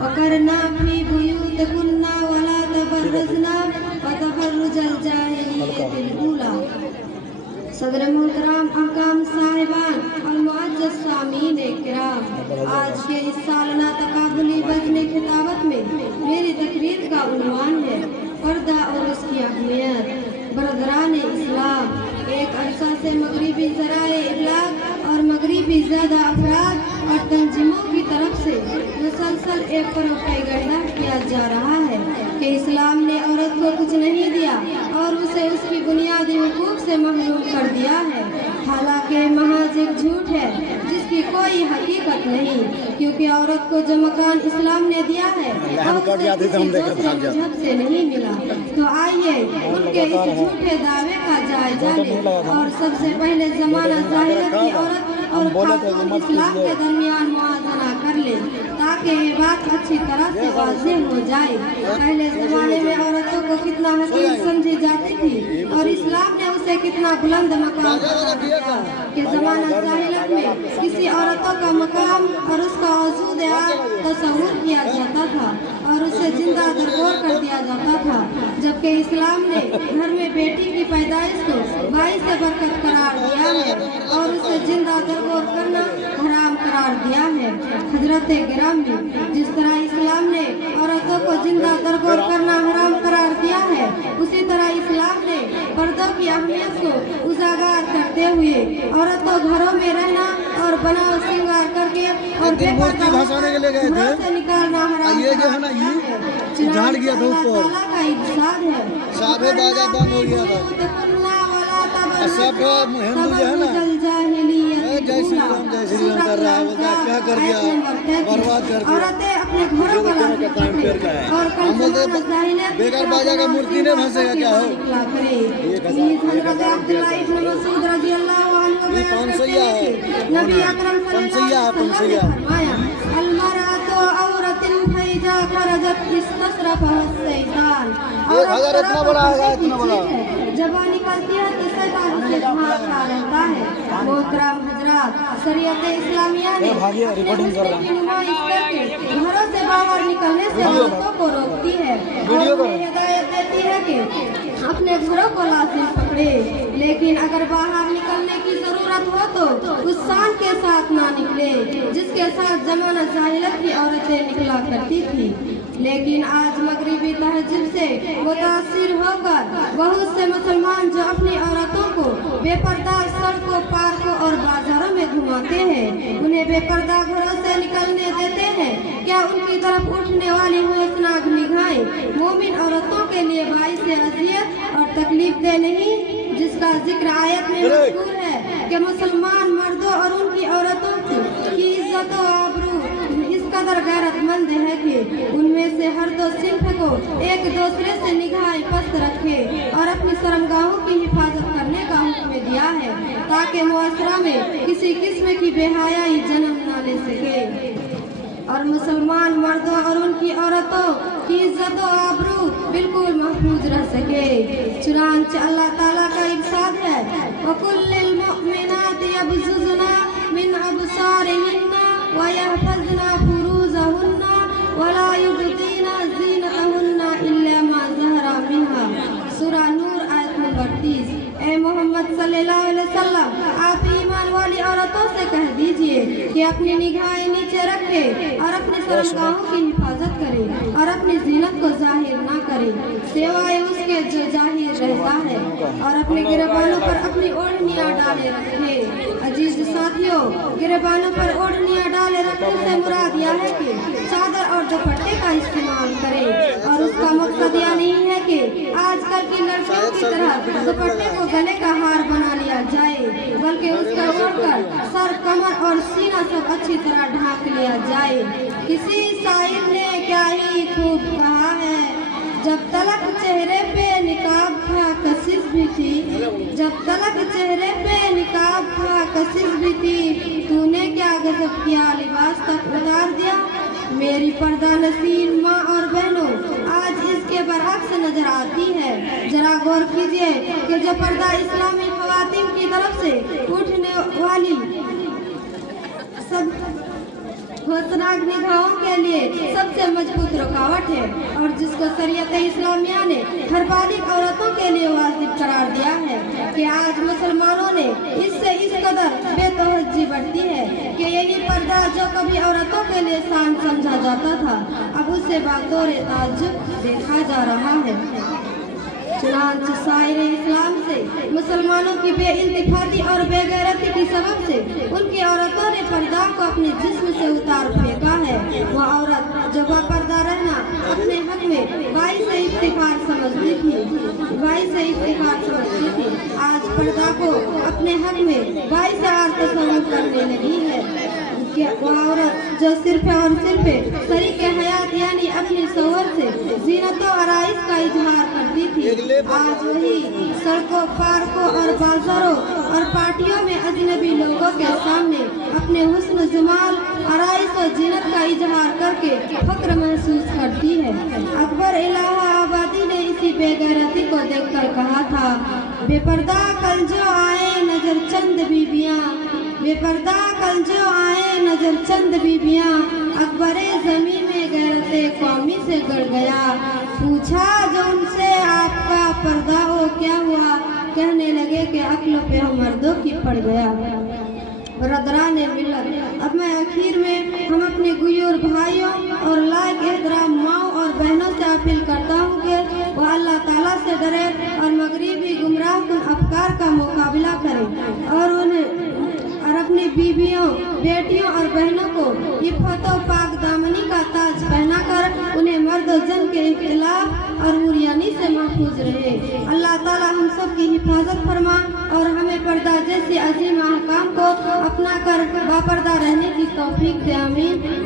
वकरना फी बुयूतिकुन्ना वला तबर्रजना वतबर्रुजल जाहिलिय्यतिल ऊला। सदर मोहतरम अहकाम साहिबान और मुअज़्ज़ज़ सामीन किराम, आज के इस सालाना तकाबुली बज़्म खिताबत में मेरी तकरीर का उन्वान है पर्दा और उसकी अहमियत। बरदरान इस्लाम, एक अरसा से मगरिबी ज़राए इब्लाग और मगरिबी ज़्यादा अफराद और तंजीमों की तरफ से मुसलसल एक प्रोपेगेंडा किया जा रहा है कि इस्लाम ने औरत को कुछ नहीं दिया और उसे उसकी बुनियादी हुकूक से महरूम कर दिया है। हालांकि महज एक झूठ है जिसकी कोई हकीकत नहीं, क्योंकि औरत को जो मकान इस्लाम ने दिया है और उसे किसी दूसरे मजहब से नहीं मिला। तो आइए उनके इस झूठे दावे का जायजा लें और सबसे पहले ज़माना ज़ाहिरत की औरत और खातून इस्लाम के दरमियान मुआज़ना कर ले ताकि ये बात अच्छी तरह से वाज़ेह हो जाए। पहले ज़माने में औरतों को कितना हकीम समझी जाती थी और इस्लाम ने उसे कितना बुलंद मकाम दिया कि ज़माना ज़ाहिरत में किसी औरतों का मकाम और उसका वजूद तस्वुर किया जाता था और उसे जिंदा दरगोर कर दिया जाता था, जबकि इस्लाम ने घर में बेटी की पैदाइश को बाइस बरकत करार दिया है और उसे जिंदा दरगोर करना हराम करार दिया है। हजरत गिरामी, जिस तरह इस्लाम ने औरतों को जिंदा दरगोर करना हराम करार दिया है, उसी तरह इस्लाम ने पर्दों की अहमियत को उजागर करते हुए औरतों घरों में रहना और बनाव श्रृंगार करके और बेपर्दा से निकालना हराम करार दिया है। झाड़ गया था ऊपर का इरशाद है, साबे बाजा बंद हो गया था। सब हिंदू जो है ना जय श्री राम कर रहा है, बोलता क्या कर दिया, बर्बाद कर दिया। औरतें अपने घरों को और बेकार बाजा का मूर्ति नहीं फंसेगा क्या हो। ये पंसैया है, पंसैया है, पंसैया। इतना बड़ा है, इतना बड़ा जब निकलती है तो शैतान उसे घुमाता रहता है। मोहतरम हजरात, शरीयत इस्लामिया ने घरों से बाहर निकलने से औरतों को रोकती है और हिदायत देती है कि अपने घरों को लाजिम पकड़े, लेकिन अगर बाहर निकलने की जरूरत हो तो उस शान के साथ ना निकले जिसके साथ ज़माना ज़ाहिरत की औरतें निकला करती थी। लेकिन आज मगरिबी तहज़्जुब से मुतासिर होकर बहुत से मुसलमान जो अपनी औरतों को बेपर्दा सड़कों, पार्कों और बाजारों में घुमाते हैं, उन्हें बेपर्दा घरों से निकलने देते हैं। क्या उनकी तरफ उठने वाली होशनाक निगाहें मोमिन औरतों के लिए बाइस अज़ियत और तकलीफ दे नहीं, जिसका जिक्र आयत में मज़कूर है कि मुसलमान मर्दों और उनकी औरतों की इज्जत और आबरू इस कदर गैरतमंद है कि उनमें से हर दो सिंफ को एक दूसरे से निगाहें पस्त रखे और अपनी शर्मगाहों की हिफाजत करने का हुक्म दिया है ताकि मुआशरा में किसी किस्म की बेहयाई जन्म न ले सके और मुसलमान मर्दों और उनकी औरतों की इज्जत और आबरू बिल्कुल महफूज रह सके। चुनांचे अल्लाह ताला का इरशाद है, वकुल्लिल मुमिनाति यग़ज़ुज़ना मिन अबसारिहिन्ना व यहफ़ज़ना फ़ुरूजहुन्ना व ला युबदीना ज़ीनतहुन्ना इल्ला मा ज़हरा मिन्हा। सूरह नूर आयत नंबर 30। ए मोहम्मद सल्लल्लाहु अलैहि वसल्लम, आप ईमान वाली औरतों से कह दीजिए कि अपनी निगाहें नीचे रखे और अपनी शर्मगाहों की हिफाजत करे और अपनी जीनत को जाहिर ना करे सिवाय उसके जो जाहिर रहता है, और अपने गिरबानों पर अपनी ओढ़नियां डाले रखे। अजीज साथियों, गिरबानों पर ओढ़नियां डाले रखने से मुराद यह है कि चादर और दुपट्टे का इस्तेमाल करें, और उसका मकसद यह नहीं है कि आजकल की लड़कियों की तरह दुपट्टे को गले का हार बना लिया जाए, बल्कि उसका छोड़कर सर, कमर और सीना सब अच्छी तरह ढांक लिया जाए। किसी शायर ने क्या ही खूब कहा है, जब तलक चेहरे पे निकाब था कशिश भी थी, जब तलक चेहरे पे निकाब था कशिश भी थी, तूने क्या गजब किया लिबास तक उतार दिया। मेरी पर्दा नसीन माँ और बहनों आज इसके बरअक्स नजर आती है। जरा गौर कीजिए कि जो पर्दा इस्लामी खवातीन की तरफ से उठने वाली खौफनाक निगाहों के लिए सबसे मजबूत रुकावट है और जिसको शरीयत इस्लामिया ने हर बालिग औरतों के लिए वाजिब करार दिया है कि आज मुसलमानों ने इससे इस कदर बेतवज्जी बढ़ती है कि यही पर्दा जो कभी औरतों के लिए शान समझा जाता था अब उसे बातौर ताज्जुब देखा जा रहा है। चुनांचे साहिर इस्लाम से मुसलमानों की बेइल्तिफाती और बेगैरती की सबब से उनकी औरतों ने पर्दा को अपने जिस्म से उतार फेंका है। वह औरत जो पर्दा रहना अपने हक में बाइस इफ्तिखार समझती थी आज पर्दा को अपने हक में बाइस तस्वुर करने लगी है। वो औरत जो सिर्फ और सिर्फ शरीक हयात यानी अपने शौहर से जीनत और आराइश का इजहार करती थी आज वही सड़कों पार्कों और बाजारों और पार्टियों में अजनबी लोगों के सामने अपने हुस्न जमाल आराइश और जीनत का इजहार करके फक्र महसूस करती है। अकबर इलाहाबादी ने इसी बेगैरती को देखकर कहा था, बेपर्दा कल जो आए नजर चंद बीबियां, बेपर्दा कल जो आए नजर चंद बीबियां, अकबरे जमीन में गैरते कौमी से गड़ गया। पूछा जो उनसे आपका पर्दा हो क्या हुआ, कहने लगे कि अक्ल पे मर्दों की पड़ गया। बरदरान मिल्लत, अब मैं आखिर में हम अपने गुयूर भाइयों और लायक एहतराम माओ और बहनों से अपील करता हूँ कि वो अल्लाह ताला से डरे और मगरिबी गुमराह कुन अफकार का मुकाबला करें और उन्हें और अपनी बीवियों बेटियों और बहनों को इफ़्फ़त और पाक दामनी का ताज पहनाकर उन्हें मर्द जन के इख्तिलाफ और उरियानी से महफूज रहे। अल्लाह ताला हम सब की हिफाजत फरमा और हमें पर्दा जैसे अजीम अहकाम को अपना कर बापर्दा रहने की तौफीक दे। आमीन।